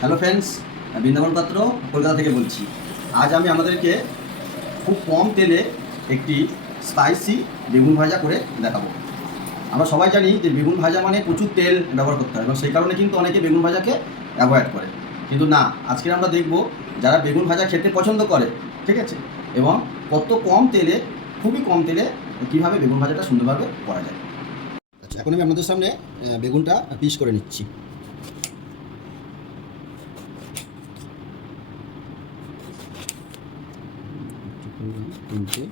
Hello friends, Vrindavan পাত্র কলকাতা থেকে বলছি। আজ আমি আমাদেরকে খুব কম তেলে একটি স্পাইসি বেগুন ভাজা করে দেখাবো। আমরা সবাই জানি যে বেগুন ভাজা মানে প্রচুর তেল ব্যবহার করতে হয় এবং সেই কারণে কিন্তু অনেকে বেগুন ভাজাকে অ্যাভয়েড করে। কিন্তু না, আজকে আমরা দেখব যারা বেগুন ভাজা খেতে পছন্দ করে, ঠিক আছে, এবং কত কম তেলে, খুবই কম তেলে কীভাবে বেগুন ভাজাটা সুন্দরভাবে করা যায়। আচ্ছা, এখন আমি আপনাদের সামনে বেগুনটা পিস করে নিচ্ছি। তিনটে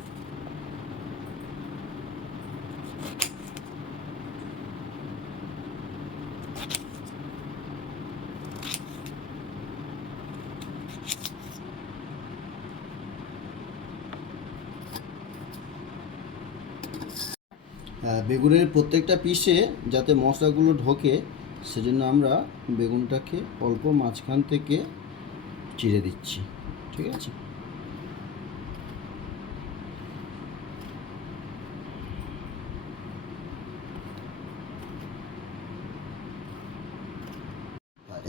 বেগুনের প্রত্যেকটা পিসে যাতে মশলাগুলো ঢোকে সেজন্য আমরা বেগুনটাকে অল্প মাঝখান থেকে চিড়ে দিচ্ছি, ঠিক আছে।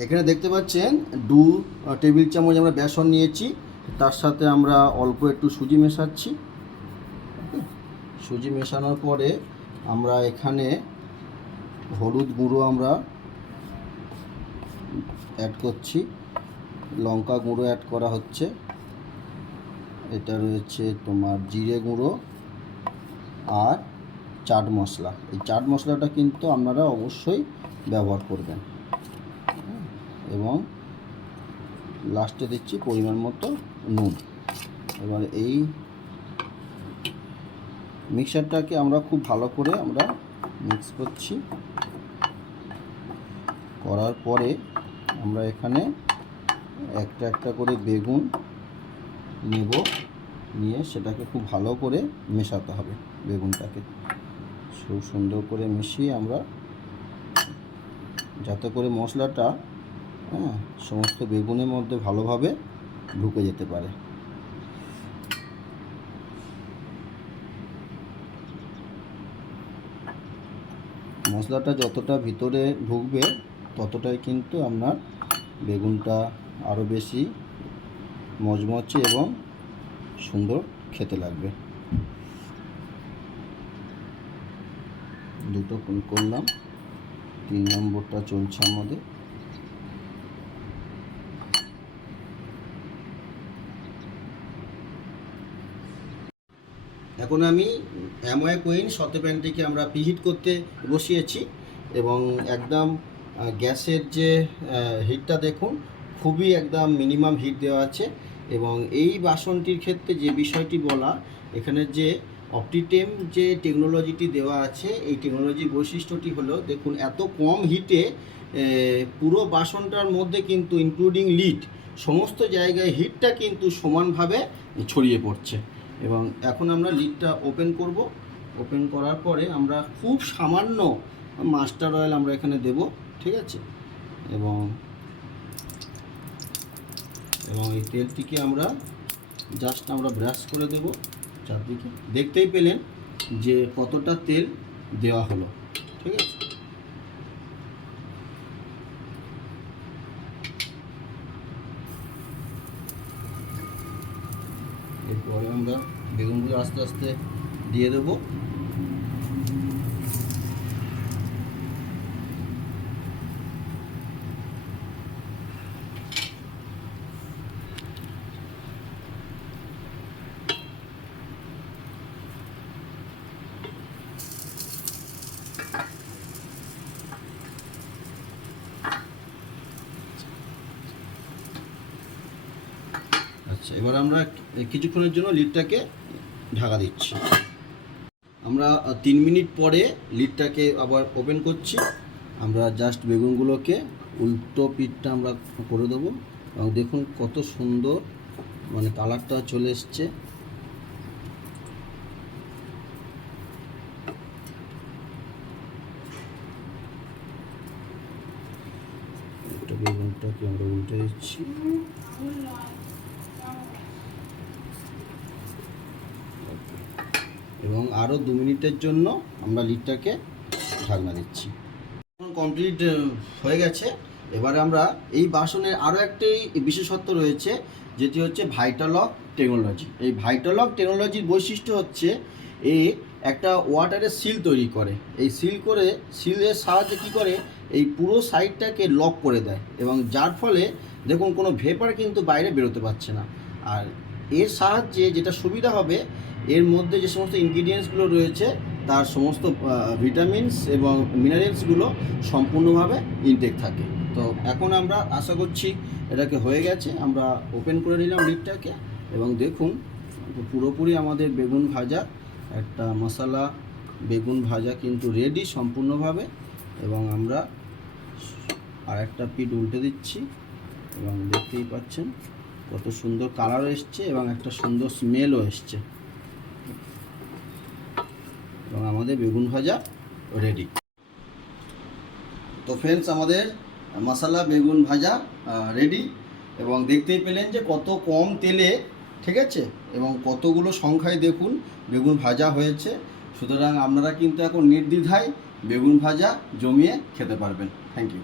এখানে দেখতে পাচ্ছেন 2 টেবিল চামচ আমরা বেসন নিয়েছি, তার সাথে আমরা অল্প একটু সুজি মেশাচ্ছি। সুজি মেশানোর পরে আমরা এখানে হলুদ গুঁড়ো আমরা অ্যাড করছি, লঙ্কা গুঁড়ো অ্যাড করা হচ্ছে, এটা রয়েছে তোমার জিরে গুঁড়ো আর চাট মশলা। এই চাট মশলাটা কিন্তু আপনারা অবশ্যই ব্যবহার করবেন এবং লাস্টে দিচ্ছি পরিমাণ মতো নুন। এবার এই মিক্সারটাকে আমরা খুব ভালো করে আমরা মিক্স করছি। করার পরে আমরা এখানে একটা একটা করে বেগুন নেব, নিয়ে সেটাকে খুব ভালো করে মেশাতে হবে। বেগুনটাকে খুব সুন্দর করে মিশিয়ে আমরা যাতে করে মশলাটা সমস্ত বেগুনের মধ্যে ভালোভাবে ঢুকে যেতে পারে। মশলাটা যতটা ভিতরে ঢুকবে ততটাই কিন্তু আপনার বেগুনটা আরও বেশি মচমচে এবং সুন্দর খেতে লাগবে। দুটো করলাম, 3 নম্বরটা চলছে আমাদের। এখন আমি অ্যামোয়া কুইন শর্ত প্যানটিকে আমরা প্রিহিট করতে বসিয়েছি এবং একদম গ্যাসের যে হিটটা দেখুন খুবই একদম মিনিমাম হিট দেওয়া আছে। এবং এই বাসনটির ক্ষেত্রে যে বিষয়টি বলা, এখানে যে অপটিটেম যে টেকনোলজিটি দেওয়া আছে, এই টেকনোলজির বৈশিষ্ট্যটি হলো দেখুন এত কম হিটে পুরো বাসনটার মধ্যে কিন্তু ইনক্লুডিং লিড সমস্ত জায়গায় হিটটা কিন্তু সমানভাবে ছড়িয়ে পড়ছে। এবং এখন আমরা লিডটা ওপেন করব। ওপেন করার পরে আমরা খুব সামান্য মাস্টার অয়েল আমরা এখানে দেব, ঠিক আছে। এবং এই তেলটিকে আমরা জাস্ট আমরা ব্রাশ করে দেব চারদিকে। দেখতেই পেলেন যে কতটা তেল দেওয়া হলো, ঠিক আছে। এরপরে আমরা বেগুনগুলো আস্তে আস্তে দিয়ে দেবো। আচ্ছা, এবার আমরা কিছুক্ষণের জন্য লিডটাকে ঢাকা দিচ্ছি। আমরা 3 মিনিট পরে লিডটাকে আবার ওপেন করছি। আমরা জাস্ট বেগুনগুলোকে উল্টো পিঠটা আমরা করে দেবো এবং দেখুন কত সুন্দর মানে কালারটা চলে এসছে। একটা বেগুনটাকে আমরা উল্টে দিচ্ছি। এবং আরও 2 মিনিটের জন্য আমরা লিডটাকে ঢাকনা দিচ্ছি। কমপ্লিট হয়ে গেছে এবারে আমরা এই বাসনের আরও একটি বিশেষত্ব রয়েছে, যেটি হচ্ছে ভাইটালক টেকনোলজি। এই ভাইটালক টেকনোলজির বৈশিষ্ট্য হচ্ছে একটা ওয়াটারের সিল তৈরি করে। এই সিলের সাহায্যে কী করে, এই পুরো সাইডটাকে লক করে দেয়, এবং যার ফলে দেখুন কোনো ভেপার কিন্তু বাইরে বেরোতে পারছে না। আর এর সাহায্যে যেটা সুবিধা হবে, এর মধ্যে যে সমস্ত ইনগ্রিডিয়েন্টসগুলো রয়েছে তার সমস্ত ভিটামিনস এবং মিনারেলসগুলো সম্পূর্ণভাবে ইনটেক থাকে। তো এখন আমরা আশা করছি এটাকে হয়ে গেছে। আমরা ওপেন করে নিলাম লিডটাকে, এবং দেখুন পুরোপুরি আমাদের বেগুন ভাজা, একটা মশলা বেগুন ভাজা কিন্তু রেডি সম্পূর্ণভাবে। এবং আমরা আর একটা পিঠ উল্টে দিচ্ছি, এবং দেখতেই পাচ্ছেন কত সুন্দর কালার এসছে এবং একটা সুন্দর স্মেলও এসছে, এবং আমাদের বেগুন ভাজা রেডি। তো ফ্রেন্ডস, আমাদের মশলা বেগুন ভাজা রেডি, এবং দেখতেই পেলেন যে কত কম তেলে, ঠিক আছে, এবং কতগুলো সংখ্যায় দেখুন বেগুন ভাজা হয়েছে। সুতরাং আপনারা কিন্তু এখন নির্দ্বিধায় বেগুন ভাজা জমিয়ে খেতে পারবেন। Thank you.